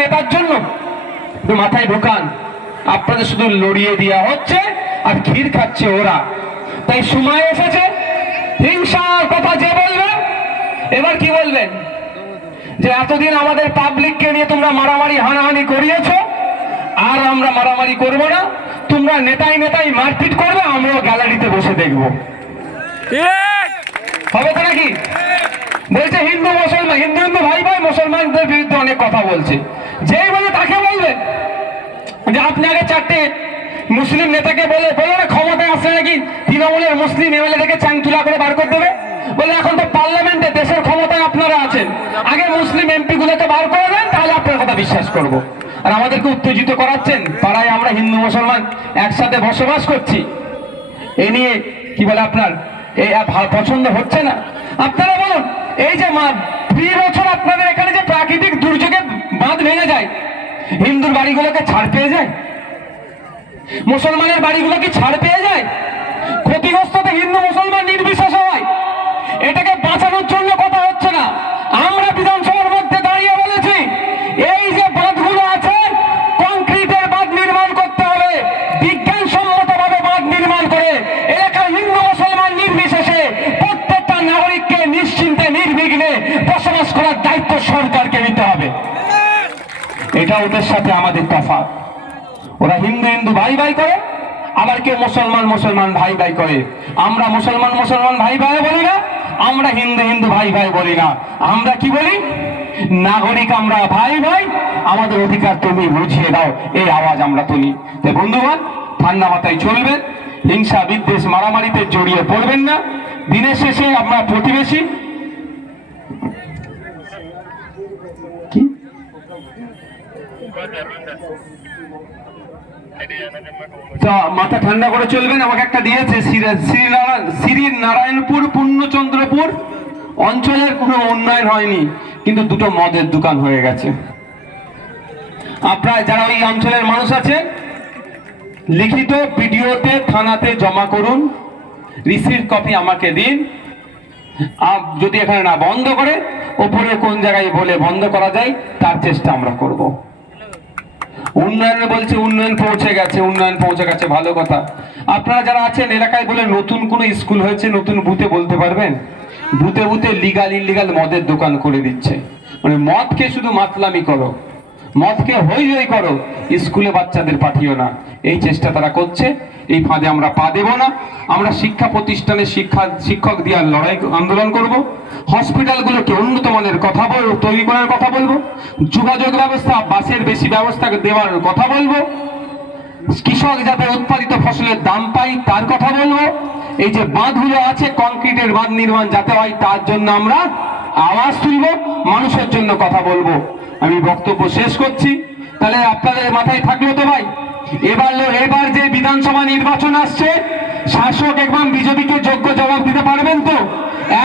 করার জন্য মাথায় ঢোকান। আপনাদের শুধু লড়িয়ে দেওয়া হচ্ছে আর ক্ষীর খাচ্ছে ওরা। তাই সময় এসেছে। হিংসার কথা যে বলবে এবার কি বলবেন? যে এতদিন আমাদের পাবলিককে নিয়ে তোমরা মারামারি হানাহানি করিয়েছো আর আমরা মারামারি করব না। তোমরা নেতাই নেতাই মারপিট করবে আমরাও গ্যালারিতে বসে দেখব। হবে তো নাকি? বলছে হিন্দু মুসলমান। হিন্দু হিন্দু ভাই ভাই মুসলমানদের অনেক কথা বলছে। যেই বলে তাকে বলবেন, যে আপনি আগে চারটে মুসলিম নেতাকে বলে বলে না ক্ষমতায় আসলে নাকি তৃণমূলের মুসলিম এমএলএ থেকে চাংতুলা করে বার করে দেবে? বলে এখন তো পার্লামেন্টে দেশের ক্ষমতায় আপনারা আছেন। আগে মুসলিম এমপি গুলোকে বার করে দেন, তাহলে আপনার কথা বিশ্বাস করব। আর আমাদেরকে উত্তেজিত করাচ্ছেন, পাড়ায় আমরা হিন্দু মুসলমান একসাথে বসবাস করছি। এ নিয়ে কি বলে আপনার এই পছন্দ হচ্ছে না? আপনারা বলুন, এই যে মা, দুই বছর আপনাদের এখানে যে ভেঙে যায়। হিন্দুর বাড়িগুলোকে ছাড় পেয়ে যায়? মুসলমানের বাড়িগুলো কি ছাড় পেয়ে যায়? ক্ষতিগ্রস্ত হিন্দু মুসলমান নির্বিশেষে হয়। এটাকে বাঁচানোর জন্য কথা হচ্ছে না। আমরা বিধানসভার মধ্যে দাঁড়িয়ে বলেছি, এই যে বাঁধগুলো আছে কংক্রিটের বাঁধ নির্মাণ করতে হবে, বিজ্ঞানসম্মতভাবে বাঁধ নির্মাণ করে এলাকার হিন্দু মুসলমান নির্বিশেষে প্রত্যেকটা নাগরিককে নিশ্চিন্তে, নির্বিঘ্নে বসবাস করার দায়িত্ব হবে এটা ওদের সাথে আমাদের তফাৎ। ওরা হিন্দু হিন্দু ভাই ভাই করে, আবার কেউ মুসলমান মুসলমান ভাই ভাই করে। আমরা মুসলমান মুসলমান ভাই ভাই বলি না, আমরা হিন্দু হিন্দু ভাই ভাই বলি না। আমরা কি বলি? নাগরিক আমরা ভাই ভাই, আমাদের অধিকার তুমি বুঝিয়ে দাও, এই আওয়াজ আমরা তুলি। বন্ধুগণ ঠান্ডা মাথায় চলবে, হিংসা, বিদ্বেষ, মারামারিতে জড়িয়ে পড়বেন না। দিনের শেষে আমরা প্রতিবেশী। কি? মাথা ঠান্ডা করে চলবেন, আমাকে একটা দিয়েছে। শ্রী- নারায়ণপুর পূর্ণচন্দ্রপুর অঞ্চলের কোনো উন্নয়ন হয়নি, কিন্তু দুটো মদের দোকান হয়ে গেছে। আপনারা যারা ওই অঞ্চলের মানুষ আছে, লিখিত ভিডিওতে, থানাতে জমা করুন রিসিভ কপি আমাকে দিন। যদি এখানে না বন্ধ করে ওপরে কোন জায়গায় বলে বন্ধ করা যায়, তার চেষ্টা আমরা করব। উন্নয়নে বলছে উন্নয়ন পৌঁছে গেছে, উন্নয়ন পৌঁছে গেছে, ভালো কথা। আপনারা যারা আছেন এলাকায় বলে নতুন কোনো স্কুল হয়েছে, নতুন বুথে বলতে পারবেন? বুথে বুথে লিগাল ইলিগাল মদের দোকান করে দিচ্ছে। মানে মদকে শুধু মাতলামি করো। মদকে হই হই করো, স্কুলে বাচ্চাদের পাঠিও না। এই চেষ্টা তারা করছে, এই ফাঁদে আমরা পা দেব না। আমরা শিক্ষা প্রতিষ্ঠানে শিক্ষা, শিক্ষক দেওয়ার লড়াই আন্দোলন করব। হসপিটালগুলোকে উন্নত মানের কথা বল, তৈরি করার কথা বলব। যোগাযোগ ব্যবস্থা, বাসের বেশি ব্যবস্থা দেওয়ার কথা বলব। কৃষক যাতে উৎপাদিত ফসলের দাম পাই তার কথা বলব। এই যে বাঁধগুলো আছে, কংক্রিটের বাঁধ নির্মাণ যাতে হয়, তার জন্য আমরা আওয়াজ তুলব, মানুষের জন্য কথা বলব। আমি বক্তব্য শেষ করছি। তাহলে আপনাদের মাথায় থাকল তো ভাই? এবার এবার যে বিধানসভা নির্বাচন আসছে, শাসক এবং বিজেপিকে যোগ্য জবাব দিতে পারবেন তো?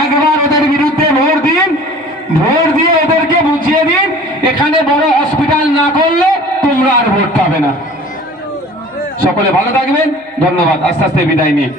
একবার ওদের বিরুদ্ধে ভোট দিন, ভোট দিয়ে ওদেরকে বুঝিয়ে দিন, এখানে বড় হসপিটাল না করলে তোমরা আর ভোট পাবে না। সকলে ভালো থাকবেন, ধন্যবাদ, আস্তে আস্তে বিদায় নিয়ে